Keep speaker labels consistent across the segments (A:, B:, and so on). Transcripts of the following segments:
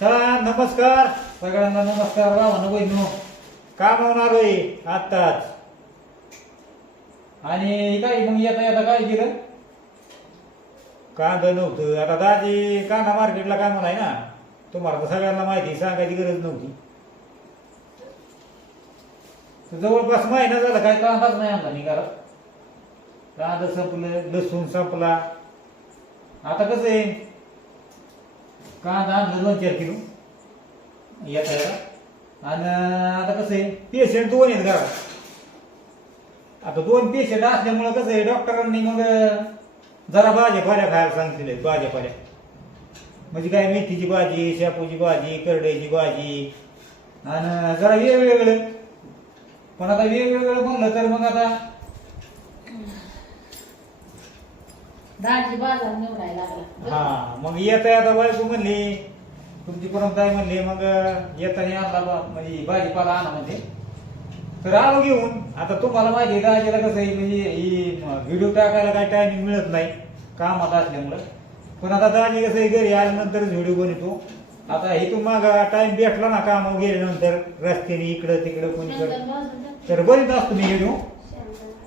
A: चला नमस्कार. सगळ्यांना नमस्कार भावानं बहिणू कामावून होई आत्ताच? आणि काय मग येता येता काय केलं? कांदा नव्हतं. आता दाजी कांदा मार्केटला काय म्हणाय ना तुम्हाला तर सगळ्यांना माहिती सांगायची गरज नव्हती. जवळपास महिना झाला काय कांदाच नाही आणला निघाला घरात. कांदा संपलं लसूण संपला. आता कसं आहे? कांदा आणलं दोन चार किलो येता येता आणि आता कसं आहे पेशंट दोन आहेत घरात. आता दोन पेशंट असल्यामुळं कसं आहे डॉक्टरांनी मग जरा भाज्यापाल्या खायला सांगितले भाज्यापाल्या म्हणजे काय मेथीची भाजी शेपूची भाजी करड्याची भाजी. आणि जरा वेगवेगळं. पण आता वेगवेगळं म्हणलं तर मग आता
B: दाजी बाजार निवडायला लागला.
A: हा मग येता येता बायको म्हणली. तुमची परंपरा म्हणली. मग येताना आणला बा म्हणजे भाजीपाला आणा म्हणजे तर आलो घेऊन. आता तुम्हाला माहिती आहे दाजीला कसं आहे म्हणजे ही व्हिडिओ टाकायला काही टायमिंग मिळत नाही कामात असल्यामुळं. पण आता दाजी कसं आहे घरी आल्यानंतरच व्हिडिओ बनवतो. आता इथून माग टाइम भेटला ना कामावर गेल्यानंतर रस्त्याने इकडं तिकडं
B: द्या.
A: तर बरीच असतो मी व्हिडिओ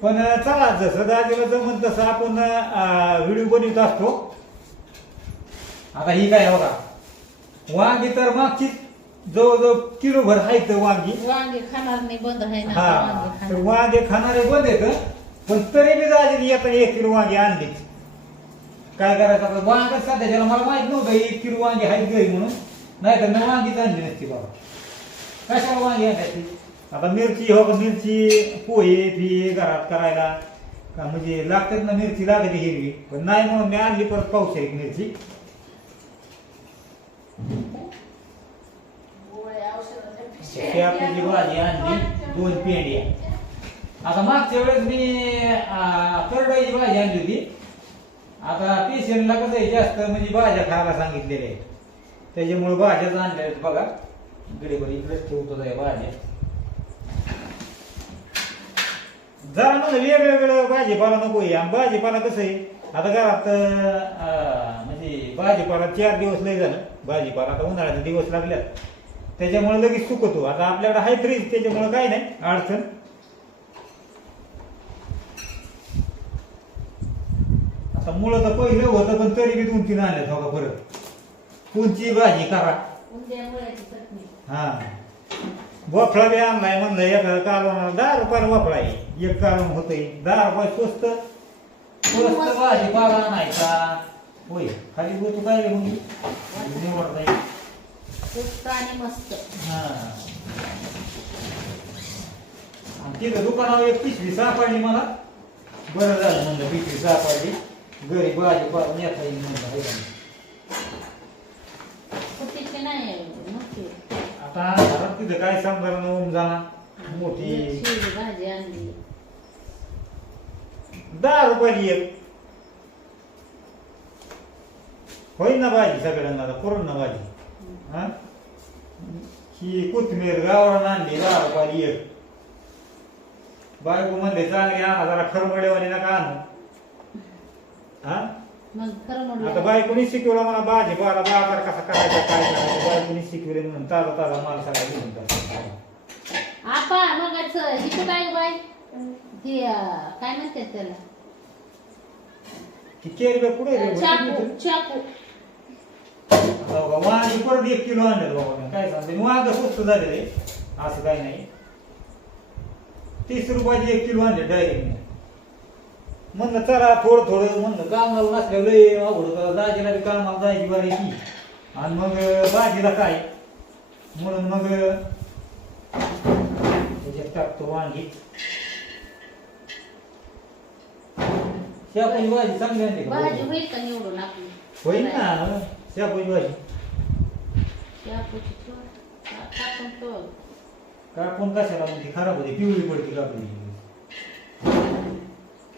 A: पण चला जसं दाजीला जमत तसं आपण व्हिडिओ बनवत असतो. आता ही काय बघा. वांगी तर मागची जवळजवळ किलोभर आहेत वांगी.
B: वांगे खाणार नाही बंद आहे ना
A: हा
B: वांगे
A: तर
B: खाणार
A: वांगे खाणारे बंद येत पण तरी बी दाजीने येताना एक किलो वांगी आणलीच काय करायचं आता? वांग सध्याच्याला मला माहीत नव्हतं एक किलो वांगी आहेत घरी म्हणून. नाहीतर मी वांगीच आणली नसती बाबा. कशाला वांगी आणायची आता मिरची हो का, मिरची पोहे बी घरात करायला. का म्हणजे लागतात ना मिरची लागते हिरवी. पण नाही म्हणून मी आणली परत पाऊस एक मिरची. शेपूची भाजी आणली दोन पेंड्या. आता मागच्या वेळेस मी करडईची भाजी आणली होती. आता पेशंटला कसं आहे जास्त म्हणजे भाज्या खायला सांगितलेल्या आहेत. त्याच्यामुळे भाज्याच आणल्या बघा. इकडे बरं इकडेच ठेवतो भाज्या. जरा मला वेगवेगळं भाजीपाला नको आहे. आणि भाजीपाला कसं आहे? आता घरात अं, म्हणजे भाजीपाला चार दिवस लय झालं. भाजीपाला आता उन्हाळ्याचे दिवस लागल्यात. त्याच्यामुळे लगेच सुकतो. आता आपल्याकडे आहे फ्रीज त्याच्यामुळे काही नाही. अडचण. आता मुळं तर पहिलं होतं पण तरी बी दोन तीन आणले हो का परत कोणची भाजी करा.
B: उंद्या मुळ्याची चटणी.
A: हा. वफळा बी आणलाय म्हणलं एका कालवण दहा रुपयाला वफळा आहे एक कालवण होतंय. दहा रुपये स्वस्त. स्वस्त भाजीपाला आणायचा होय खाली गोतू काय रे मग? निवड नाही.
B: स्वस्त आणि मस्त.
A: हा. तिथं दुकानावर एक पिशवी सापडली मला. बरं झालं म्हणलं पिशवी सापडली. घरी भाजी पाळून येता येईल म्हणलं हाय का नाही.
B: कुठीचे नाही मोठी
A: आता घरात तिथं काय समजा नवून जाणार मोठी.
B: शिळी भाजी आणली
A: दहा रुपयाची एक होईल ना भाजी सगळ्यांना आता पुरण ना भाजी. हा? ही कोथिंबीर गावरान आणली दहा रुपयाची एक. बायको म्हणले चांगली आणा जरा खरमडेवाली नका आणू. हा?
B: मग खरं
A: आता
B: म्हणलं
A: बायकोनी शिकवलं मला भाजी बारा बाजार कसा करायचा काय करायचं? बायकोनी शिकवले म्हणून ताजा ताजा माल सगळा घेऊन टाकला.
B: आपा इथं काय बाय ती अं, काय म्हणतात त्याला?
A: केळी पुढे रे?
B: चाकू चाकू.
A: आता बघा, वांगी परत एक किलो आणले बाबा मी. काय सांगते? वांग स्वस्त झाले रे. असं काही नाही. तीस रुपयाची एक किलो आणले डायरेक्ट म्हणलं चला थोडं थोडं. म्हणलं कामाला नसल्यावर लय अवघड होतं. दाजीला बी कामाला जायची बारी की आणि मग भाजीला काय? म्हणून मग त्याच्यात टाकतो वांगी. शेपूची भाजी चांगली आणली का?
B: भाजी होईल का निवडून आपली?
A: होईल ना शेपूची भाजी.
B: का- कापून
A: कशाला म्हणजे खराब होते पिवळी पडते काकडी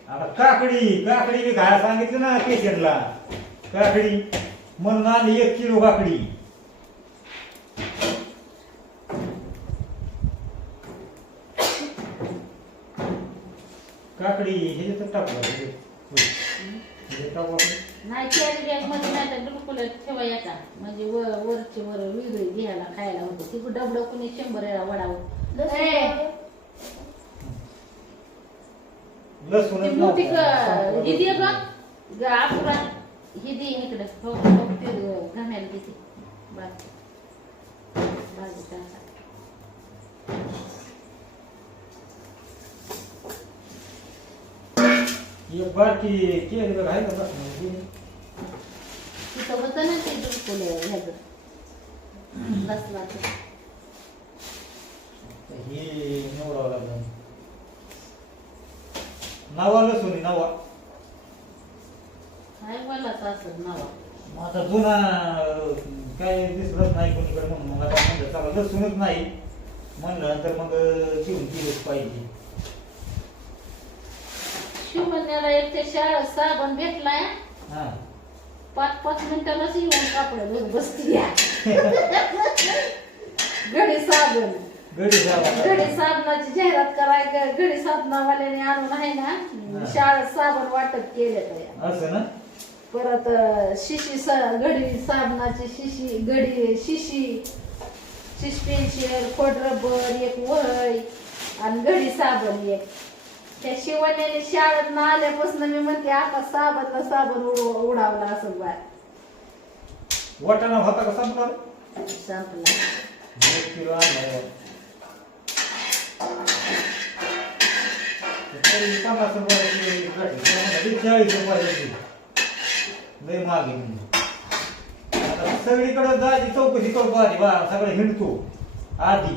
A: आता काकडी काकडी मी खायला सांगितलं ना पेशंटला काकडी म्हणून आली एक किलो काकडी. काकडी ह्याच्यात टाकू हे टाकू.
B: नाही कॅरी बॅगमध्ये नाही तर बिलकुल ठेवा एका म्हणजे वर वरचे वर वेगळी घ्यायला खायला होतं. ती डबडं कुणी शंभर वेळा वडावं. ती मोठी ग- ही दे बघ ग आपुरा ही दे इकडे. हो हो, ते घामायला देते बाजू बाजू टाका.
A: एक बारकी केली बघ आहे का लसूण?
B: तिथं होतं ना ते बिलकुल ह्याचं लसणाचं
A: ही नवरावं लागलं. नवा लसूण आहे, नवा.
B: काय बोलायचं असं नावा?
A: मग आता जुना अं, काय दिसलंच नाही कोणीकडे म्हणून. मग आता म्हणलं चला लसूणच नाही. म्हणलं नंतर मग अं, घेऊन केलंच पाहिजे.
B: शिवण्याला एक ते शाळेत साबण भेटलाय.
A: हा.
B: पाच पाच मिनिटालाच येऊन कापड बसती. घडी साबण.
A: गडी जावा
B: घडी साबणाची जाहिरात कराय घडी साबणावाल्याने आणून आहे ना. शाळेत साबण वाटप केले
A: असं ना?
B: परत अं, शिशी सा घडी साबणाची शिशी घडी शिशी शिश पेन्सिल खोड रबर एक वहय आणि घडी साबण एक. त्या शिवण्याने शाळेत ना आल्यापासून मी म्हणते आता साबणला साबण उड- उडावला असं बाय.
A: वाटाणा होता का संपला
B: संपला
A: एक किलो पन्नास रुपयाची चाळीस रुपयाची लय मागे आता सगळीकडे जायची चौकशी करतो आधी बा सगळं हिंडतो आधी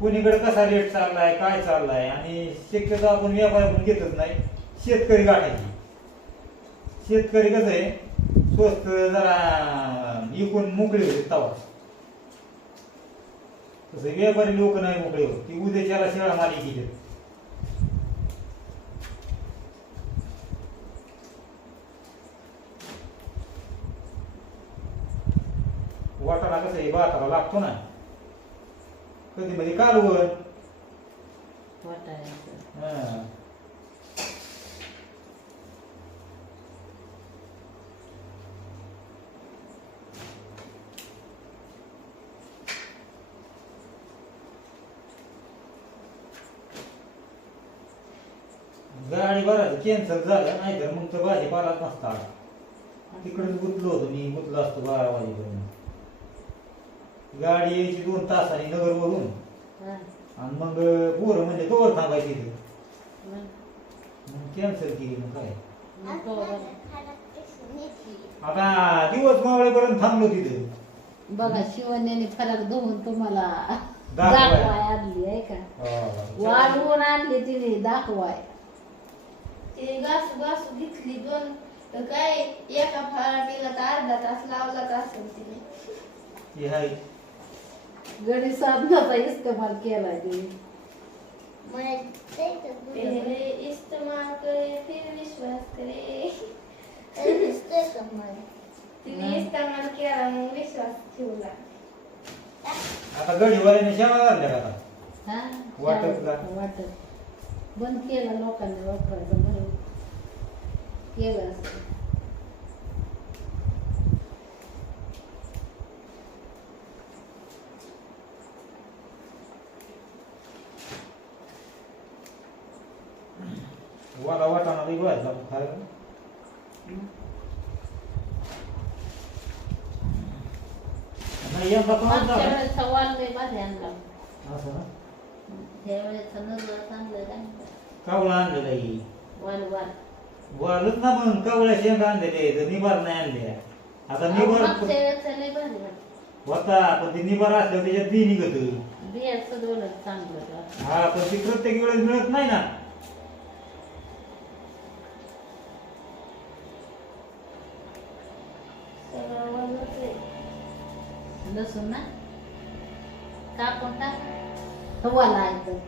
A: कोणीकडे कसा रेट चाललाय काय चाललाय आणि शक्यतो आपण व्यापार घेतच नाही शेतकरी गाठायची शेतकरी कसं आहे स्वस्त जरा इकून मोकळे होते तवा तसं व्यापारी लोक नाही मोकळे होत. ती उद्याच्याला शेळा मालिकी देत वाटाणा कसं आहे? भाताला लागतो ना. कधी कालवण.
B: वाटायचं
A: हा. गाडी बराच कॅन्सल झालं नाही तर मग तर भाजीपालाच नसता आला. तिकडेच गुतलो होतो मी गुतलो असतो बारा वाजेपर्यंत गाडी यायची दोन तासांनी नगरवरून.
B: हा.
A: आणि मग बोर म्हणजे तोवर थांबायची तिथे
B: मग
A: कॅन्सल केली मग काय?
B: तो.
A: आता दिवस मावळेपर्यंत थांबलो तिथे.
B: बघा शिवण्याने फरक धुवून तुम्हाला
A: दाखवाय.
B: दाखवाय आणली आहे का वाढवून आणली तिने दाखवाय.
C: ते घासू घासू घेतली दोन तर काय एका फळाटीला तर अर्धा तास लावला तर असेल तिने.
A: हे
B: साधनाचा इस्तेमाल केला तिने.
C: पहले इस्तेमाल करे फिर विश्वास करे. तिने इस्तेमाल केला मग विश्वास ठेवला.
A: आता गडीवाल्याने शेवा का? आता
B: हा
A: का?
B: वाटप बंद केला लोकांनी वापरायचं. केलं असं
A: वाला वाटाणा नाही यंदा
B: मागच्या
A: झालं.
B: आणला
A: असं ना
B: ह्या वेळेचा नजर आणलं काय
A: कावळा आणलेला आहे
B: वाल वाल
A: वालच ना मग कावळ्या शेंगा आणलेले तर निबार नाही आणल्या आता
B: अहो,
A: निबार
B: मागच्या वेळेचा लय भारी वाटलं.
A: होता पण ते निबार असल्यावर त्याच्यात बी निघत.
B: चांगलं होतं.
A: हा पण ती प्रत्येक वेळेस मिळत नाही ना.
C: सगळं आहे.
B: लसूण ना? कापून टाक. वाला आहे तर.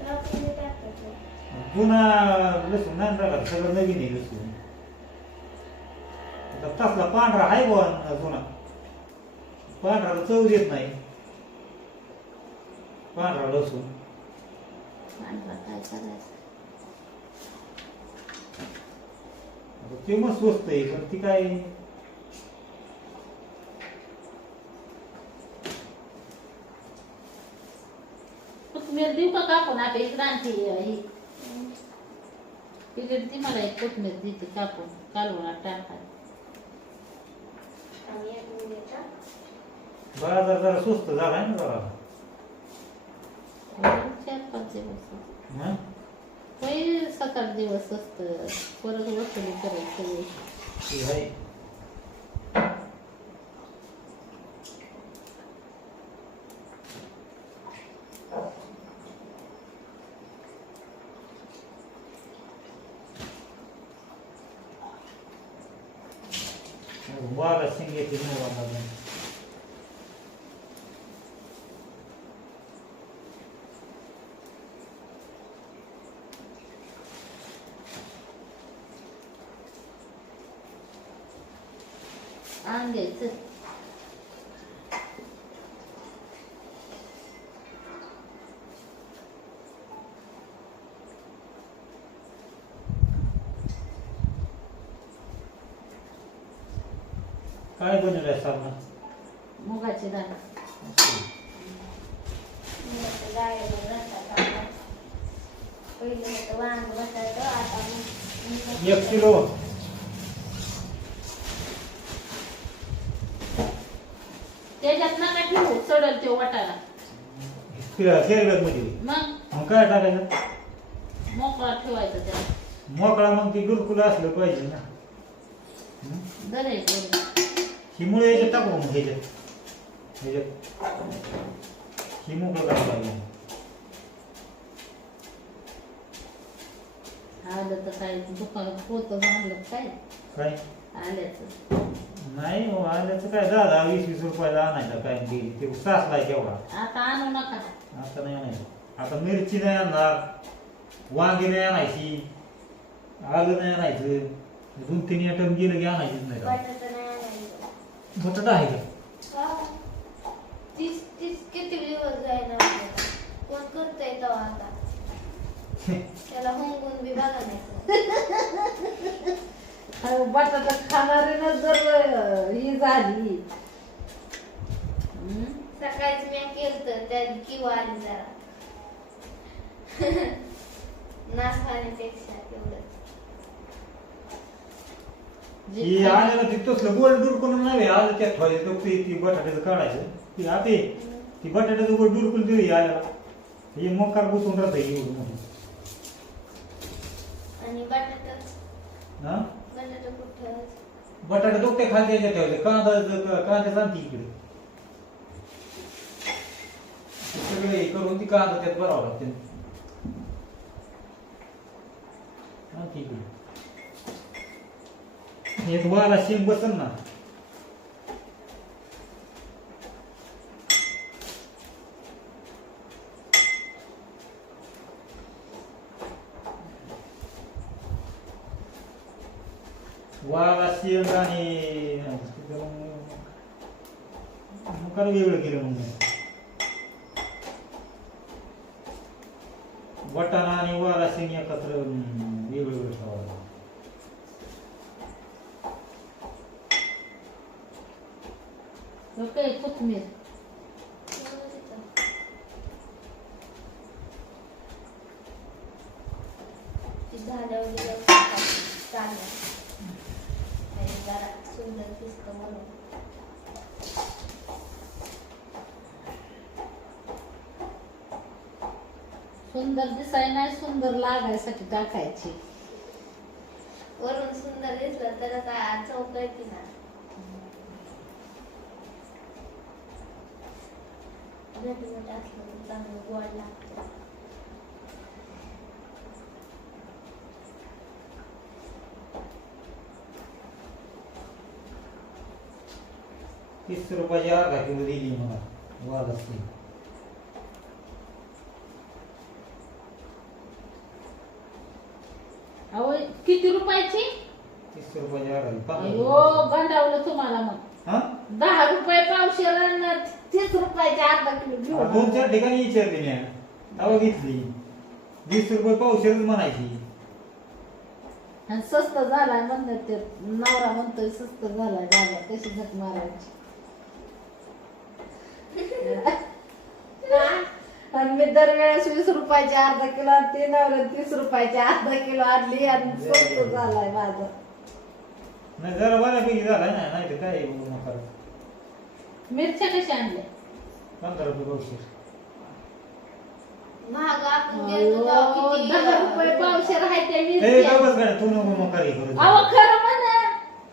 C: तर आपण हे टाकायचं.
A: जुना लसूण नाही राहिला सगळं नवीन आहे लसूण आता तसला पांढरा आहे बुवा जुना पांढरा चव देत नाही पांढरा लसूण आता ते मग स्वस्त आहे पण ती काय
B: कोथमीर देऊ का कापून आता इकडं आणते ही तिकडे ती मला एक कोथमीर देते कापून कालवणात टाकाय
C: आणि एक मिनिट हा.
A: बाजार जरा स्वस्त झालाय ना जरा
B: चार पाच दिवस
A: हं?
B: होईल सात आठ दिवस असतं. परत वसुली करायचं
A: ते आहे. वाघा शिंग्याची नाही वाघा
B: आण द्यायचं
A: काय
B: मुगाची डाळ.
C: पहिलं होतं वांग बसायचं आता मग-
A: एक किलो.
B: त्याच्यात नका ठेवू चढल ते
A: शेरगत मध्ये.
B: मग?
A: मग काय टाकायचं?
B: मोकळा ठेवायचा त्याला.
A: मोकळा मग ती गुलकुल असलं पाहिजे ना. हं?
B: दर आहे.
A: ही मुळे याच्यात टाकू मग ह्याच्यात ह्याच्यात ही मोकळं करावं लागेल
B: आलं तर काय? दुकानात पोत काय?
A: काय?
B: आल्याचं.
A: नाही हो आल्याचं काय? दहा वीस वीस रुपयाला आणायचं काय? ते ते साचलाय तेवढा
B: आता आणू नका.
A: आता नाही आणायचं. आता मिरची नाही आणणार वांगी नाही आणायची आलं नाही आणायचं. दोन तीन आयटम गेलं की आणायचीच नाही
C: बटाटा नाही आणायचं.
A: बटाटा आहे का?
C: तीस तीस किती दिवस जायला? कोण करतंय तेव्हा आता त्याला होंगून बी बघा नाही
B: अरे बटाटा खाणारीनं जर अं, ही झाली हं?
C: सकाळीच मी केलं त्या किंवा आली जरा नाच खाण्यापेक्षा तेवढंच
A: ही आल्याला ते तसलं गोल डुरकून नाही आलं त्यात ठेवायचं तो बटाट्याचं काढायचं ती आते ती बटाट्याचं गोल डुरकून दिली आल्याला. हे मोकार गुतून राहतं एवढं म्हणून.
C: आणि बटाटा?
A: हा?
C: बटाटा
A: दोघते खालच्या याच्यात ठेवायचे. कांदा कांदा सांगते इकडे. सगळे हे करून ती कांदा त्यात भरावं लागते. आणखी इकडे. एक वाला शेंग बसल ना. वाला शेंग आणि मग काय वेगळं केलं मग वटाणा आणि वाला शेंग एकत्र अं, वेगळं वेगळं ठेवावं लागलं.
B: हे काय कोथमीर
C: चाललं आणि जरा सुंदर दिसतं म्हणून
B: सुंदर दिसाय नाही सुंदर लागायसाठी टाकायची.
C: वरून सुंदर दिसलं तर काय चौक येते ना असलं तर चांगलं गोड लागतं
A: तीस रुपयाची अर्धा किलो दिली मला. वाला शेंग
B: अहो किती रुपयाची?
A: तीस रुपयाची अर्धा
B: अयो गंडावलं तुम्हाला मग
A: हा
B: दहा रुपये पावशेर आणि तीस रुपयाचे अर्धा किलो घेऊ
A: दोन चार ठिकाणी विचारली मी. तवा घेतली. वीस रुपये पावशेरच म्हणायची.
B: आणि स्वस्त झालाय म्हणतात ते. नवरा म्हणतोय स्वस्त झालाय बाबा कशी झक मारायची? आणि मी दरवेळेस वीस रुपयाचे अर्धा किलो आणि ते नवरा तीस रुपयाचे अर्धा किलो आणली आणि स्वस्त झालाय माझं.
A: नाही जरा बऱ्यापैकी झालाय ना नाही तर काय
B: मिरच्या कशा आणल्या?
A: पंधरा रुपये पावशेर
C: महाग आपण गेलो तेव्हा
B: अहो,
C: किती,
B: दहा रुपये पावशेर आहे त्या
A: ए
B: मिरच्या
A: बस गाड्या तू नको मग करी करू
B: अहो खरं म्हणा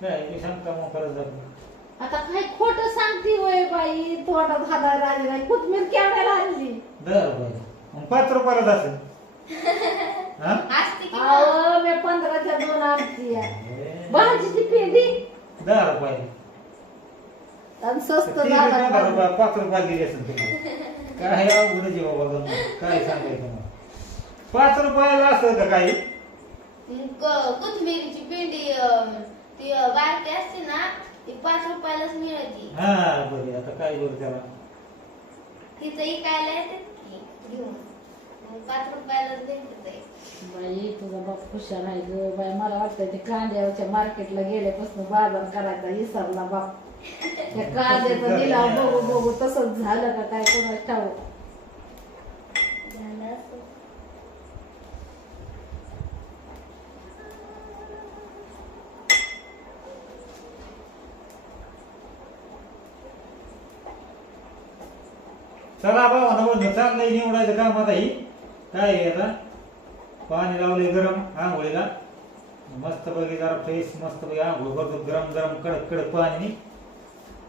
A: काय मी सांगता मग करत जात
B: आता काय खोट सांगती वय बाई तोंडात हादा राहिली नाही कोथमीर केवढ्याला आणली
A: दहा रुपये मग पाच हा
C: असते की महाग.
B: अहो मी पंधराच्या दोन आणती भाजीची पेंडी
A: दहा रुपये
B: आणि स्वस्त
A: ती बी पंधरा
B: झाला
A: रुपये पाच असेल तुम्हाला. काय अवघड आहे बाबा गं. काय सांगायचं पाच रुपयाला असं का काही?
C: क- कोथिंबिरीची पिंडी अं, ती अं, बारकी असते ना ती पाच रुपयालाच मिळते.
A: हा बरे आता काय बरं त्याला?
C: तिचं इकायला येतात की घेऊन. मग पाच रुपयालाच भेटत आहे
B: बाई तुझा बाप आहे ग. बाई मला वाटतं ते कांद्यावरच्या मार्केटला गेल्यापासून बाजार करायचा विसरला बाप. दिला बघू बघू तसंच झालं का काय कोणाच ठाऊक?
C: झालं असं.
A: चला बाबा नवल चाललंय निवडायचं काम आता ही. काय आहे आता? पाणी लावले गरम आंघोळीला. मस्त पैकी जरा फ्रेश मस्त पैकी आंघोळ करतो गरम गरम कडक कडक पाणी.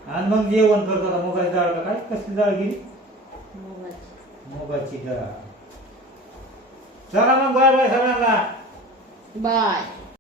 A: आणि मग जेवण करतो आता मुगाची डाळ का काय? कसली डाळ गेली. मुगाची डाळ. चला मग बाय बाय सगळ्यांना.
B: बाय.